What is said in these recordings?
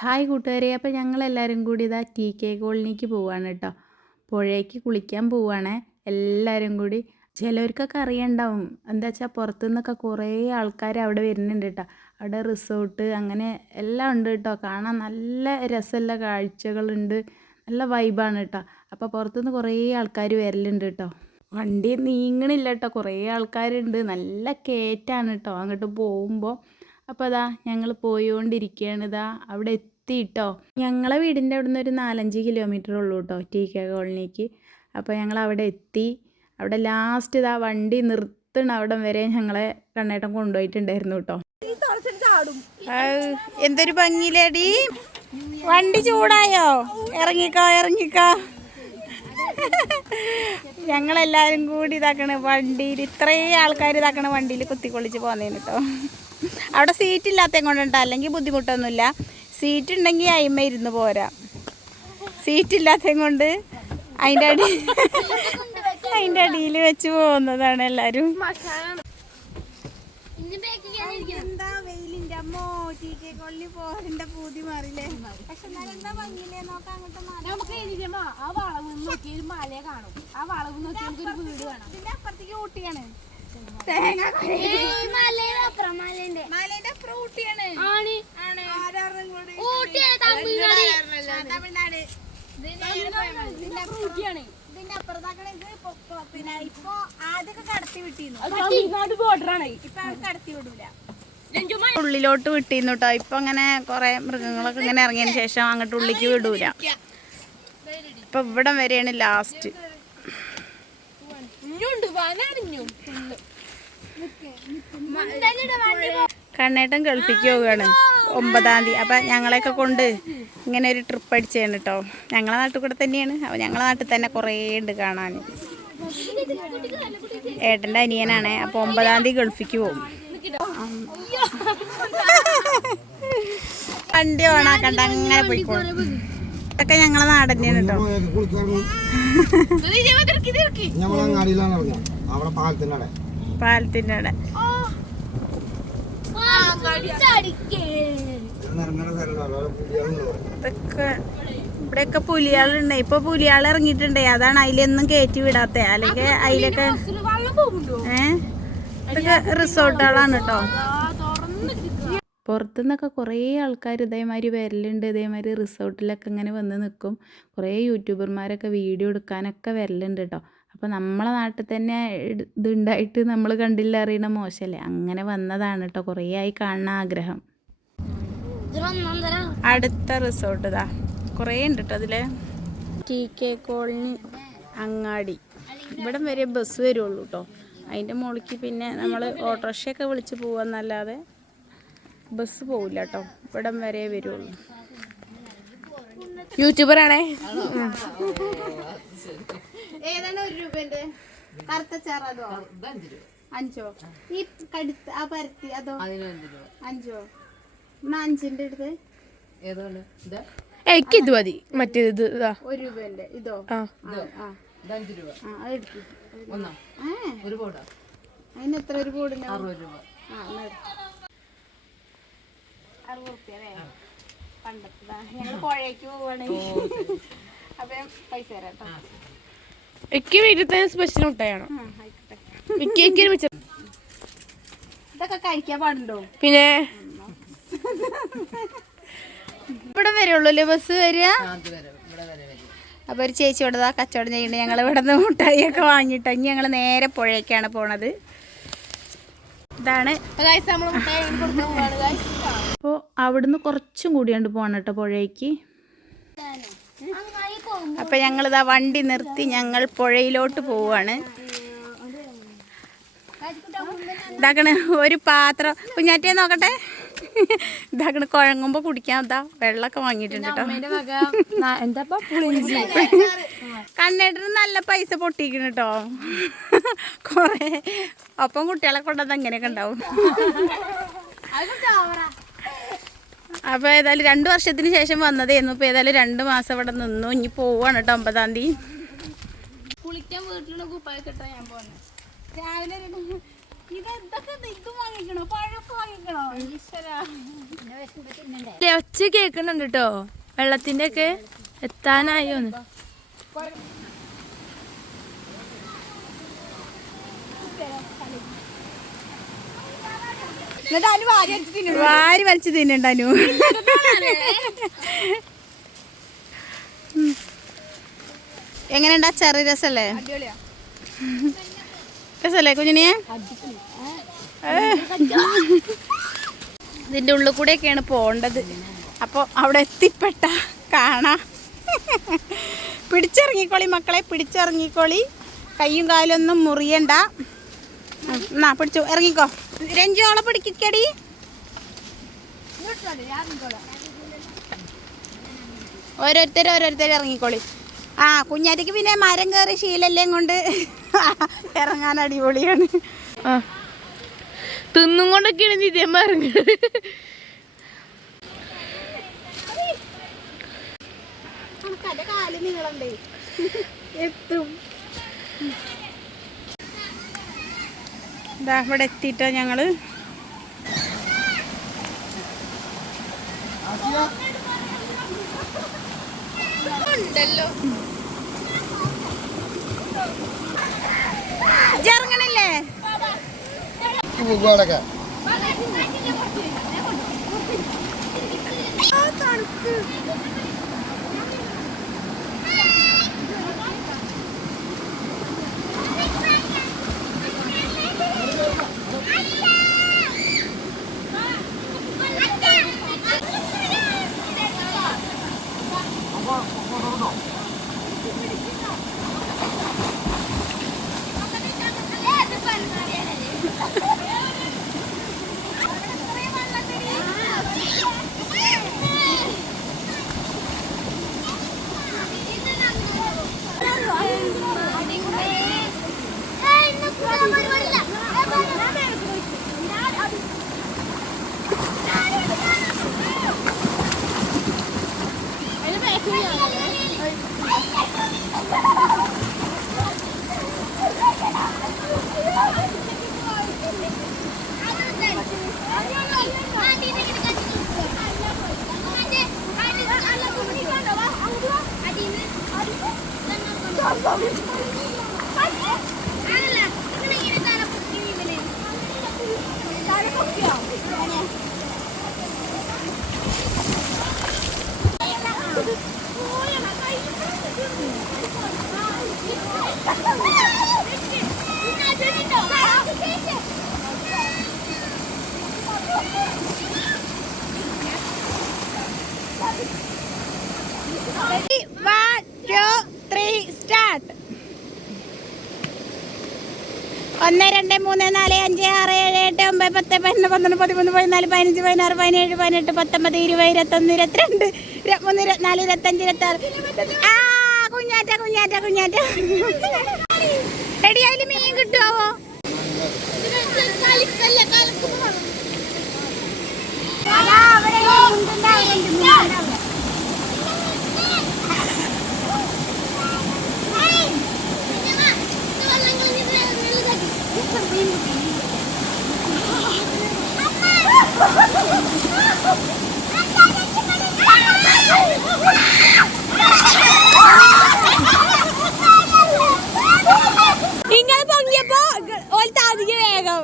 Hi കൂട്ടുകാരെ, അപ്പോൾ ഞങ്ങളെല്ലാവരും കൂടി ഇതാ TK കോളനിക്ക് പോവാണ് കേട്ടോ. പുഴയ്ക്ക് കുളിക്കാൻ പോവുകയാണ് എല്ലാവരും കൂടി. ചിലവർക്കൊക്കെ അറിയണ്ടാവും, എന്താ വെച്ചാൽ പുറത്തുനിന്നൊക്കെ കുറേ ആൾക്കാർ അവിടെ വരുന്നുണ്ട് കേട്ടോ. അവിടെ റിസോർട്ട് അങ്ങനെ എല്ലാം ഉണ്ട് കേട്ടോ. കാണാൻ നല്ല രസമുള്ള കാഴ്ചകളുണ്ട്, നല്ല വൈബാണ് കേട്ടോ. അപ്പോൾ പുറത്തുനിന്ന് കുറേ ആൾക്കാർ വരലുണ്ട് കേട്ടോ. വണ്ടി നീങ്ങണില്ല കേട്ടോ, കുറേ ആൾക്കാരുണ്ട്, നല്ല കയറ്റാണ് കേട്ടോ അങ്ങോട്ട് പോകുമ്പോൾ. അപ്പോൾ അതാ ഞങ്ങൾ പോയിക്കൊണ്ടിരിക്കുകയാണ്. ഇതാ അവിടെ എത്തിയിട്ടോ. ഞങ്ങളെ വീടിൻ്റെ അവിടെ നിന്ന് ഒരു 4-5 കിലോമീറ്റർ ഉള്ളൂ കേട്ടോ TK കോളനിക്ക്. അപ്പോൾ ഞങ്ങൾ അവിടെ എത്തി. അവിടെ ലാസ്റ്റ് ഇതാ വണ്ടി നിർത്തണ അവിടം വരെ ഞങ്ങളെ കണ്ണേട്ടൻ കൊണ്ടുപോയിട്ടുണ്ടായിരുന്നു കേട്ടോ. എന്തൊരു ഭംഗിയിലേടി, വണ്ടി ചൂടായോ? ഇറങ്ങിക്കോ. ഞങ്ങളെല്ലാവരും കൂടി ഇതാക്കണ വണ്ടിയിൽ, ഇത്രയും ആൾക്കാർ ഇതാക്കണ വണ്ടിയിൽ കുത്തിക്കൊള്ളിച്ച് പോന്നേന് കേട്ടോ. അവിടെ സീറ്റ് ഇല്ലാത്തത് കൊണ്ടുണ്ടോ, അല്ലെങ്കിൽ ബുദ്ധിമുട്ടൊന്നുമില്ല. സീറ്റ് ഉണ്ടെങ്കിൽ അയിമ ഇരുന്ന് പോരാ. സീറ്റ് ഇല്ലാത്തത് കൊണ്ട് അതിൻ്റെ അടിയിൽ വെച്ച് പോകുന്നതാണ് എല്ലാവരും. എന്താ വെയിലിൻ്റെ അമ്മോ, TK കോളനി പോകേണ്ട പൂതി മാറില്ലേ. പക്ഷെ എന്താ ഭംഗിയില്ലേ നോക്കാം. അങ്ങോട്ട് ആ വളവ് നോക്കി ഒരു മലയെ കാണും. ആ വളവ് നോക്കി നമുക്കൊരു വീട് കാണാം. ഇതിന്റെ അപ്പുറത്തേക്ക് ഊട്ടിയാണ്. മലേന്റെ അപ്പുറം ഊട്ടിയാണ്. തമിഴ്നാട്. ഇതിന്റെ അപ്പുറത്താക്കണ പിന്നെ ഇപ്പൊ ആദ്യമൊക്കെ കടത്തി വിട്ടിരുന്നു. ബോർഡറാണ്, ഇപ്പൊ കടത്തി വിടൂല, ഉള്ളിലോട്ട് വിട്ടിരുന്നു കേട്ടോ. ഇപ്പൊ അങ്ങനെ കുറെ മൃഗങ്ങളൊക്കെ ഇങ്ങനെ ഇറങ്ങിയതിന് ശേഷം അങ്ങോട്ട് ഉള്ളിക്ക് വിടൂല. ഇപ്പൊ ഇവിടം വരെയാണ് ലാസ്റ്റ്. കണ്ണേട്ടൻ ഗൾഫിക്ക് പോവുകയാണ് 9-ാം തീയതി. അപ്പം ഞങ്ങളെയൊക്കെ കൊണ്ട് ഇങ്ങനെ ഒരു ട്രിപ്പ് അടിച്ചാണ് കേട്ടോ. ഞങ്ങളെ നാട്ടിൽ കൂടെ തന്നെയാണ്. അപ്പോൾ ഞങ്ങളെ നാട്ടിൽ തന്നെ കുറേ ഉണ്ട് കാണാൻ. ഏട്ടൻ്റെ അനിയനാണ്. അപ്പോൾ 9-ാം തീയതി ഗൾഫിക്ക് പോകും. വണ്ടി ഓണാക്കണ്ട, അങ്ങനെ പോയിക്കോളും. ഇതൊക്കെ ഞങ്ങളെ നാട് തന്നെയാണ് കേട്ടോ. പാലത്തിൻ്റെ അവിടെ ഇതൊക്കെ ഇവിടെയൊക്കെ പുലിയാളുണ്ട്. ഇപ്പൊ പുലിയാൾ ഇറങ്ങിയിട്ടുണ്ടേ, അതാണ് അതിലൊന്നും കയറ്റി വിടാത്ത. അല്ലെങ്കിൽ അതിലൊക്കെ ഇതൊക്കെ റിസോർട്ടുകളാണ് കേട്ടോ. പുറത്തുനിന്നൊക്കെ കുറേ ആൾക്കാർ ഇതേമാതിരി വരലുണ്ട്. ഇതേമാതിരി റിസോർട്ടിലൊക്കെ ഇങ്ങനെ വന്ന് നിൽക്കും. കുറേ യൂട്യൂബർമാരൊക്കെ വീഡിയോ എടുക്കാനൊക്കെ വരലുണ്ട് കേട്ടോ. അപ്പോൾ നമ്മളെ നാട്ടിൽ തന്നെ ഇതുണ്ടായിട്ട് നമ്മൾ കണ്ടില്ല അറിയണ മോശമല്ലേ. അങ്ങനെ വന്നതാണ് കേട്ടോ. കുറേ ആയി കാണുന്ന ആഗ്രഹം. അടുത്ത റിസോർട്ട് ഇതാ കുറേ ഉണ്ട് കേട്ടോ അതിൽ. TK കോളനി അങ്ങാടി. ഇവിടം വരെ ബസ് വരുള്ളൂ കേട്ടോ. അതിൻ്റെ മുകളിലേക്ക് പിന്നെ നമ്മൾ ഓട്ടോറിക്ഷയൊക്കെ വിളിച്ച് പോവാന്നല്ലാതെ ബസ് പോവില്ല കേട്ടോ. ഇവിടം വരെ വരുള്ളൂ. യൂട്യൂബറാണേ. ഏതാണ് 1 രൂപന്റെ കറുത്ത ചേർ? അതോ 5? ഈ കടുത്ത് ആ പരത്തി അതോ 5? 5ന്റെ അടുത്ത് എനിക്ക് ഇത് മതി. മറ്റേത് 1 രൂപന്റെ ഇതോ? അതിന് എത്ര ഒരു ബോർഡിന്? 60 രൂപ. 60 റുപ്യ അല്ലേ? പണ്ടത്തെ ഞങ്ങൾ പുഴയ്ക്ക് പോവാണ്. അപ്പം പൈസ തരാം കേട്ടോ. എനിക്ക് വീട്ടിൽ സ്പെഷ്യൽ മുട്ടയാണ്. ഇതൊക്കെ കഴിക്കാൻ പാടുണ്ടോ? പിന്നെ ഇവിടെ വരുള്ളൂ അല്ലേ ബസ് വരിക? അപ്പൊ ഒരു ചേച്ചി ഇവിടെ കച്ചവടം ചെയ്യണ്ടേ. ഞങ്ങൾ ഇവിടെ നിന്ന് മുട്ടായിയൊക്കെ വാങ്ങിയിട്ട് ഇനി ഞങ്ങൾ നേരെ പുഴയ്ക്കാണ് പോണത്. ഇതാണ്. അപ്പോൾ അവിടുന്ന് കുറച്ചും കൂടിയാണ്ട് പോകണം കേട്ടോ പുഴയ്ക്ക്. അപ്പം ഞങ്ങളിതാ വണ്ടി നിർത്തി ഞങ്ങൾ പുഴയിലോട്ട് പോവാണ്. ഇതാക്കണ ഒരു പാത്രം കുഞ്ഞാറ്റേ നോക്കട്ടെ. ഇതാക്കണ കുഴങ്ങുമ്പോൾ കുടിക്കാൻ ഇതാ വെള്ളമൊക്കെ വാങ്ങിയിട്ടുണ്ട് കേട്ടോ. കണ്ണേട്ടിന് നല്ല പൈസ പൊട്ടിക്കണം കേട്ടോ കുറേ. ഒപ്പം കുട്ടികളെ കൊണ്ടത് അങ്ങനെയൊക്കെ ഉണ്ടാവും. അപ്പോൾ ഏതായാലും 2 വർഷത്തിന് ശേഷം വന്നതായിരുന്നു. ഇപ്പോൾ ഏതായാലും 2 മാസം ഇവിടെ നിന്നു. ഇനി പോവാണ് കേട്ടോ 9-ാം തീയതി. കുളിക്കാൻ വീട്ടിലുള്ള കുപ്പായൊക്കെ ഇട്ടാ ഞാൻ പോന്നെ. രാവിലെ ഇതൊക്കെ ഇത് വാങ്ങിക്കണോ, പഴമൊക്കെ വാങ്ങിക്കണോ? ഒച്ച കേക്കുന്നുണ്ട് കേട്ടോ. വെള്ളത്തിന്റെ ഒക്കെ എത്താനായോന്ന്. വാരി വലിച്ചു തിന്നണ്ടു. എങ്ങനെയുണ്ടാ? ചെറിയ രസല്ലേ? രസല്ലേ കുഞ്ഞിനെ? ഇതിന്റെ ഉള്ളിൽ കൂടെയൊക്കെയാണ് പോണ്ടത്. അപ്പോൾ അവിടെ എത്തിപ്പെട്ട കാണാം. പിടിച്ചിറങ്ങിക്കോളി മക്കളെ, പിടിച്ചിറങ്ങിക്കോളി. കയ്യും കാലൊന്നും മുറിയണ്ട. എന്നാ പിടിച്ചു ഇറങ്ങിക്കോ. രഞ്ജോളെ പിടിക്കടി. ഓരോരുത്തർ ഇറങ്ങിക്കോളി. ആ കുഞ്ഞാറ്റയ്ക്ക് പിന്നെ മരം കയറി ശീലെല്ലാം കൊണ്ട് ഇറങ്ങാൻ അടിപൊളിയാണ്. തിന്നും കൊണ്ടൊക്കെയാണ് ഇതിയമ്മ ഇറങ്ങുന്നത്. എത്തും. ഇതാ ഇവിടെ എത്തിയിട്ടോ ഞങ്ങള്. ഉണ്ടല്ലോ ഇറങ്ങണില്ലേ? ഒന്ന് രണ്ട് മൂന്ന് നാല് അഞ്ച് ആറ് ഏഴ് എട്ട് ഒമ്പത് പത്ത് പതിനൊന്ന് പന്ത്രണ്ട് പതിമൂന്ന് പതിനാല് പതിനഞ്ച് പതിനാറ് പതിനേഴ് പതിനെട്ട് 19 20 21 22 23 24 25 26. ആ കുഞ്ഞാറ്റ കുഞ്ഞാറ്റ കുഞ്ഞാറ്റ എടി അതിൽ മീൻ കിട്ടുമോ? ഇങ്ങനെ പൊങ്ങിയപ്പോ ഒരു താതിക്ക് വേഗം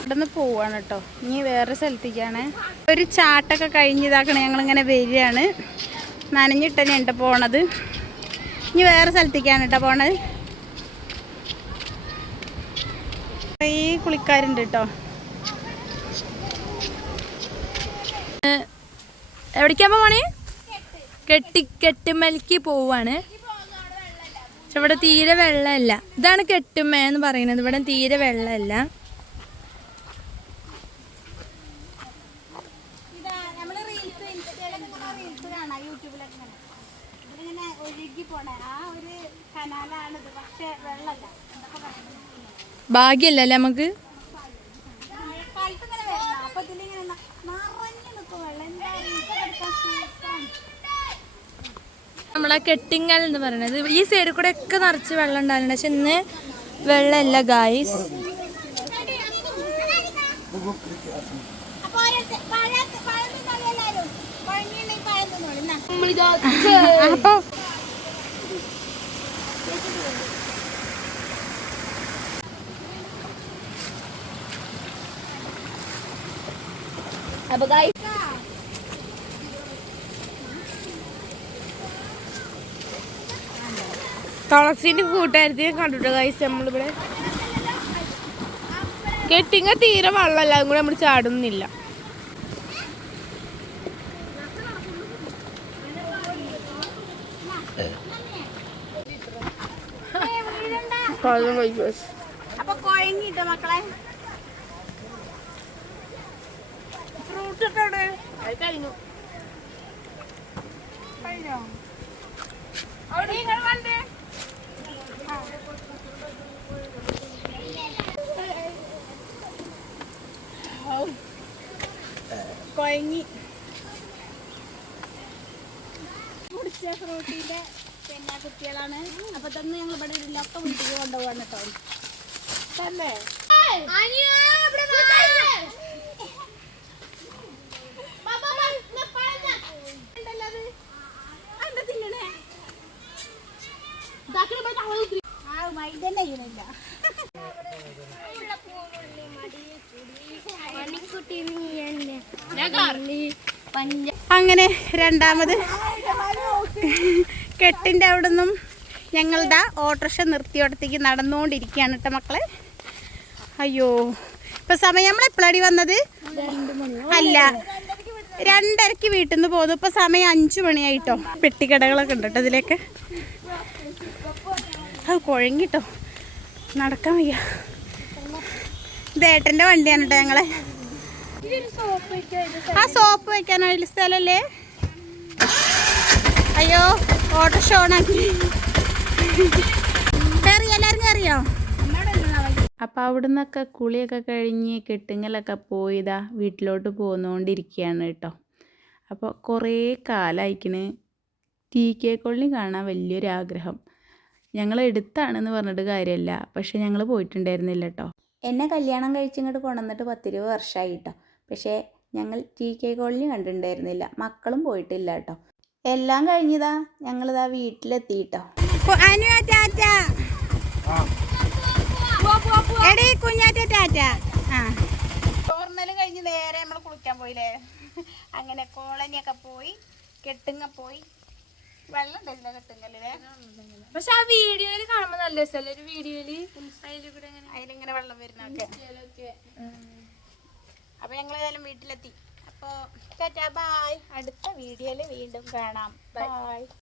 ഇവിടുന്ന് പോവാണ് കേട്ടോ. ഇനി വേറെ സ്ഥലത്തേക്കാണ്. ഒരു ചാട്ടൊക്കെ കഴിഞ്ഞതാക്കണേ. ഞങ്ങളിങ്ങനെ വരികയാണ്. നനഞ്ഞിട്ടന്നെയുണ്ട് പോണത്. ഇനി വേറെ സ്ഥലത്തേക്കാണ് കേട്ടോ പോണത്. കുറേ കുളിക്കാരുണ്ട് കേട്ടോ. എവിടേക്കാ പോണേ? കെട്ടുമ്മലേക്ക് പോവാണ്. പക്ഷെ ഇവിടെ തീരെ വെള്ളമല്ല. ഇതാണ് കെട്ടുമ്മ എന്ന് പറയുന്നത്. ഇവിടെ തീരെ വെള്ളമല്ല. ഭാഗ്യല്ലേ നമുക്ക്? നമ്മളെ കെട്ടിങ്ങൽ എന്ന് പറയുന്നത്. ഈ സൈഡിൽ കൂടെ ഒക്കെ നിറച്ച് വെള്ളം ഉണ്ടായിരുന്നു, പക്ഷെ ഇന്ന് വെള്ളമല്ല ഗായ്സ്. അപ്പൊ തുളസിന്റെ കൂട്ടുകാരത്തിനെ കണ്ടിട്ടോ ഗൈസ്. നമ്മളിവിടെ കെട്ടിങ്ങ തീരെ വെള്ളമല്ല, അതും കൂടെ നമ്മൾ ചാടുന്നില്ല. അപ്പൊ കുഴങ്ങിട്ടോ മക്കളെ. ഫ്രൂട്ട് ഇട്ടോടെ കഴിഞ്ഞു. കുഴങ്ങി കുടിച്ച ഫ്രൂട്ടിന്റെ പിന്നെ കുട്ടികളാണ്. അപ്പൊ തന്നെ ഞങ്ങൾ ഇവിടെ ഇല്ലൊക്കെ വീട്ടിൽ കൊണ്ടുപോകാണ് കേട്ടോ. തന്നെ അങ്ങനെ രണ്ടാമത് കെട്ടിൻ്റെ അവിടെ നിന്നും ഞങ്ങളുടെ ഓട്ടോറിക്ഷ നിർത്തിയോടത്തേക്ക് നടന്നുകൊണ്ടിരിക്കുകയാണ് കേട്ടോ മക്കളെ. അയ്യോ, ഇപ്പം സമയം നമ്മളെപ്പോഴാണ് വന്നത്? അല്ല, 2:30 വീട്ടിൽ നിന്ന് പോകുന്നു. ഇപ്പം സമയം 5 മണിയായിട്ടോ. പെട്ടിക്കടകളൊക്കെ ഉണ്ട് കേട്ടോ ഇതിലേക്ക്. അത് കുഴങ്ങിട്ടോ, നടക്കാൻ വയ്യ. ഇത് ഏട്ടൻ്റെ വണ്ടിയാണ് കേട്ടോ ഞങ്ങളെ. ആ സോപ്പ് വയ്ക്കാനോ അതിൽ സ്ഥലമല്ലേ? അയ്യോ, ഓട്ടോറിക്ഷ ഓണാക്കി. കയറിയോ? എല്ലാവരും കയറിയോ? അപ്പോൾ അവിടെ നിന്നൊക്കെ കുളിയൊക്കെ കഴിഞ്ഞ് കെട്ടുങ്ങലൊക്കെ പോയതാ വീട്ടിലോട്ട് പോന്നുകൊണ്ടിരിക്കുകയാണ് കേട്ടോ. അപ്പോൾ കുറേ കാലമായിക്കണ് TK കോളനി കാണാൻ വലിയൊരാഗ്രഹം. ഞങ്ങൾ എടുത്താണെന്ന് പറഞ്ഞിട്ട് കാര്യമല്ല, പക്ഷെ ഞങ്ങൾ പോയിട്ടുണ്ടായിരുന്നില്ല കേട്ടോ. എന്നെ കല്യാണം കഴിച്ചിങ്ങോട്ട് കൊണ്ടുവന്നിട്ട് 10-20 വർഷമായി കേട്ടോ. പക്ഷേ ഞങ്ങൾ TK കോളനി കണ്ടിട്ടുണ്ടായിരുന്നില്ല, മക്കളും പോയിട്ടില്ല കേട്ടോ. എല്ലാം കഴിഞ്ഞതാ ഞങ്ങളിതാ വീട്ടിലെത്തി കേട്ടോ. ചോർന്നലും കഴിഞ്ഞ് നേരെ നമ്മൾ കുളിക്കാൻ പോയില്ലേ. അങ്ങനെ കോളനിയൊക്കെ പോയി, കെട്ടുങ്ങ പോയി. വെള്ളം ഉണ്ടായില്ല കെട്ടുങ്ങല്ലേ. പക്ഷെ ആ വീഡിയോയില് കാണുമ്പോ നല്ല രസമല്ലേ? ഒരു വീഡിയോയില് അതിലിങ്ങനെ വെള്ളം വരുന്നൊക്കെ. അപ്പൊ ഞങ്ങൾ ഏതായാലും വീട്ടിലെത്തി. അപ്പോൾ ടാറ്റാ ബൈ. അടുത്ത വീഡിയോയിൽ വീണ്ടും കാണാം. ബൈ.